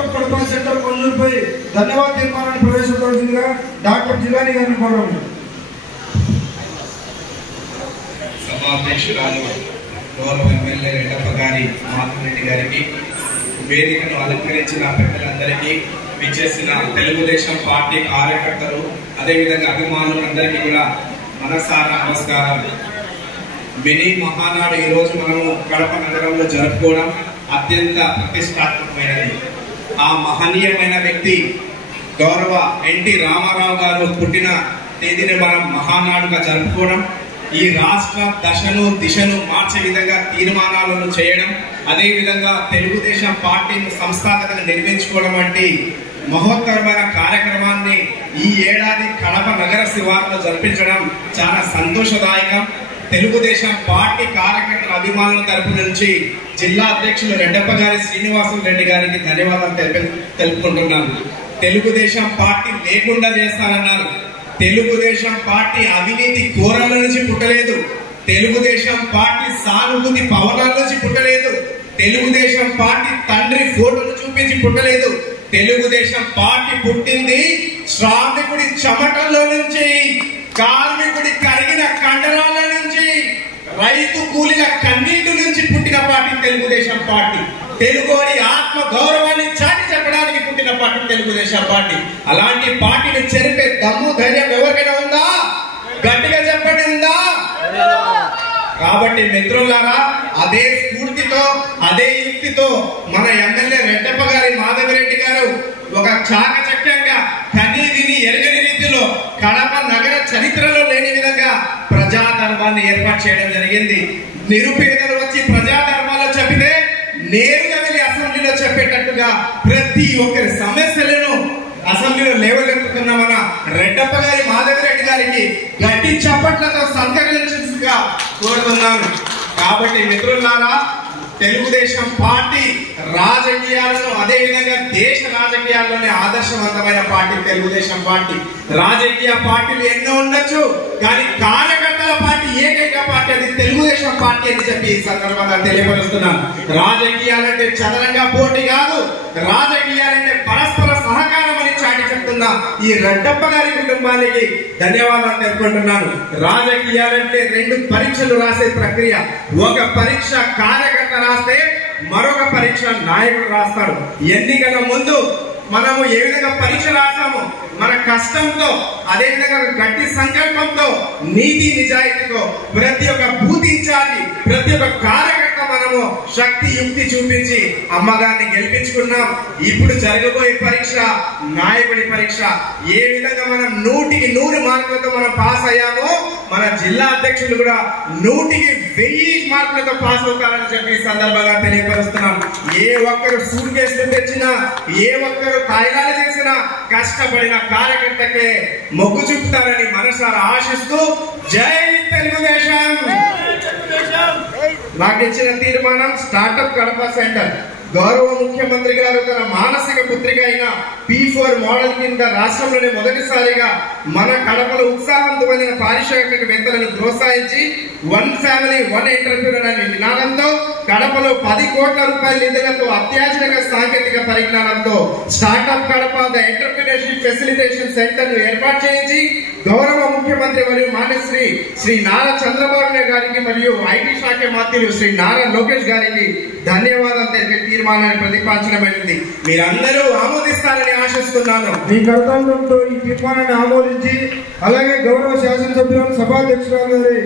Startup Kadapa centre మంజూరుపై ధన్యవాద తీర్మానాన్ని ప్రవేశపెట్టాల్సిందిగా doctor Jilani గారిని కోరాము. సభాధ్యక్షురాలు గౌరవ ఎమ్మెల్యే రెడ్డప్ప గారి మాధవరెడ్డి గారికి, వేదికను అలంకరించిన పెద్దలందరికీ, విచ్చేసిన తెలుగుదేశం పార్టీ కార్యకర్తలు, అదేవిధంగా అభిమానులందరికీ కూడా మనసారా నమస్కారం. మినీ మహానాడు ఈరోజు మనము కడప నగరంలో జరుపుకోవడం అత్యంత ప్రతిష్టాత్మకమైనది. ఆ మహనీయమైన వ్యక్తి గౌరవ ఎన్టీ రామారావు గారు పుట్టిన తేదీని మనం మహానాడుగా జరుపుకోవడం, ఈ రాష్ట్ర దశను దిశను మార్చే విధంగా తీర్మానాలను చేయడం, అదేవిధంగా తెలుగుదేశం పార్టీని సంస్థాగతంగా నిర్మించుకోవడం వంటి మహోత్తరమైన కార్యక్రమాన్ని ఈ ఏడాది కడప నగర శివారులో జరిపించడం చాలా సంతోషదాయకం. తెలుగుదేశం పార్టీ కార్యకర్తల అభిమానుల తరపు నుంచి జిల్లా అధ్యక్షులు రెడ్డప్ప గారి శ్రీనివాసులు రెడ్డి గారికి ధన్యవాదాలు తెలుపుకుంటున్నాను. తెలుగుదేశం పార్టీ లేకుండా చేస్తారన్నారు. తెలుగుదేశం పార్టీ అవినీతి కోరల నుంచి పుట్టలేదు. తెలుగుదేశం పార్టీ సానుభూతి పవనాల నుంచి పుట్టలేదు. తెలుగుదేశం పార్టీ తండ్రి ఫోటోలు చూపించి పుట్టలేదు. తెలుగుదేశం పార్టీ పుట్టింది శ్రామికుడి చెమటల్లో నుంచి, కార్మికుడి కరిగిన కండరాల నుంచి, రైతు కూలీల కన్నీటి నుంచి పుట్టిన పార్టీ తెలుగుదేశం పార్టీ. తెలుగువారి ఆత్మ గౌరవాన్ని చాటి చెప్పడానికి పుట్టిన పార్టీ తెలుగుదేశం పార్టీ. అలాంటి పార్టీని చెరిపే దమ్ము ధైర్యం ఎవరికైనా ఉందా? గట్టిగా చెప్పండి, ఉందా? కాబట్టి మిత్రులారా, అదే స్ఫూర్తితో అదే యుక్తితో మన ఎమ్మెల్యే రెడ్డప్ప గారి మాధవరెడ్డి గారు ఒక చాకచక్యంగా కని విని ఎరగని రీతిలో కడప నగర చరిత్రలో లేని విధంగా ప్రజాధర్మాన్ని ఏర్పాటు చేయడం జరిగింది. నిరుపేదలు వచ్చి ప్రజాధర్మాల్లో చెప్పితే నేరుగా వెళ్ళి అసెంబ్లీలో చెప్పేటట్టుగా ప్రతి ఒక్కరి సమస్యలను అసెంబ్లీలో లేవలెత్తుతున్న మన రెడ్డప్ప గారి మాధవరెడ్డి గారికి గట్టి చప్పట్లతో సత్కరించగా కోరుతున్నాను. కాబట్టి మిత్రులారా, తెలుగుదేశం పార్టీ రాజకీయాలను, అదేవిధంగా దేశ రాజకీయాల్లోనే ఆదర్శవంతమైన పార్టీ తెలుగుదేశం పార్టీ. రాజకీయ పార్టీలు ఎన్నో ఉండొచ్చు, కానీ కార్యకర్తల పార్టీ ఏకైక పార్టీ అది తెలుగుదేశం పార్టీ అని చెప్పి ఈ సందర్భంగా తెలియపరుస్తున్నాను. రాజకీయాలంటే చదరంగా పోటీ కాదు, రాజకీయాలంటే పరస్పర సహకారం అని చాటి చెప్తున్నా ఈ రెడ్డప్ప గారి కుటుంబానికి ధన్యవాదాలు తెలుపుకుంటున్నాను. రాజకీయాలంటే 2 పరీక్షలు రాసే ప్రక్రియ. ఒక పరీక్ష కార్యకర్త రాస్తే మరొక పరీక్ష నాయకుడు రాస్తాడు. ఎన్నికల ముందు మనము ఏ విధంగా పరీక్ష రాస్తాము, మన కష్టంతో, అదే విధంగా గట్టి సంకల్పంతో, నీతి నిజాయితీతో ప్రతి ఒక్క బూత్ ఇన్ఛార్జి, ప్రతి ఒక్క కార్యకర్త మనము శక్తి యుక్తి చూపించి అమ్మగారిని గెలిపించుకున్నాం. ఇప్పుడు జరగబోయే పరీక్ష నాయకుడి పరీక్ష. ఏ విధంగా మనం 100కి 100 మార్కులతో మనం పాస్ అయ్యామో, మన జిల్లా అధ్యక్షులు కూడా 100కి 1000 మార్కులతో పాస్ అవుతారని చెప్పి ఈ సందర్భంగా తెలియపరుస్తున్నాం. ఏ ఒక్కరు సూట్ కేసులు తెచ్చినా, ఏ ఒక్కరు కాయిదాలు చేసినా కష్టపడిన కార్యకర్తకే మొగ్గు చూపుతారని మనసారా ఆశిస్తూ జై తెలుగుదేశం. నాకు ఇచ్చిన తీర్మానం స్టార్ట్అప్ కడప సెంటర్. గౌరవ ముఖ్యమంత్రి గారు తన మానసిక పుత్రిక అయిన P4 మోడల్ కింద రాష్ట్రంలోనే మొదటిసారిగా మన కడపలో ఉత్సాహంతో పొందిన పారిశ్రామికవేత్తలను ప్రోత్సహించి 1 ఫ్యామిలీ 1 ఎంటర్‌ప్రెన్యూర్ అనే నినాదంతో కడపలో 10 కోట్ల రూపాయల నిధులతో అత్యాధునిక సాంకేతిక పరిజ్ఞానంతో startup Kadapa the entrepreneurship facilitation centre ను ఏర్పాటు చేయించి గౌరవ ముఖ్యమంత్రి మరియు మాన్యశ్రీ శ్రీ నారా చంద్రబాబు నాయుడు గారికి మరియు ఐటీ శాఖ మంత్రులు శ్రీ నారా లోకేష్ గారికి ధన్యవాదాలు తెలిపే తీర్మానాన్ని ప్రతిపాదించడమైనది. మీరందరూ ఆమోదిస్తారని ఆశిస్తున్నాను. మీ కర్తవ్యంతో ఈ తీర్మానాన్ని ఆమోదించి, అలాగే గౌరవ శాసనసభ్యులు సభాధ్యక్షురాలు గారి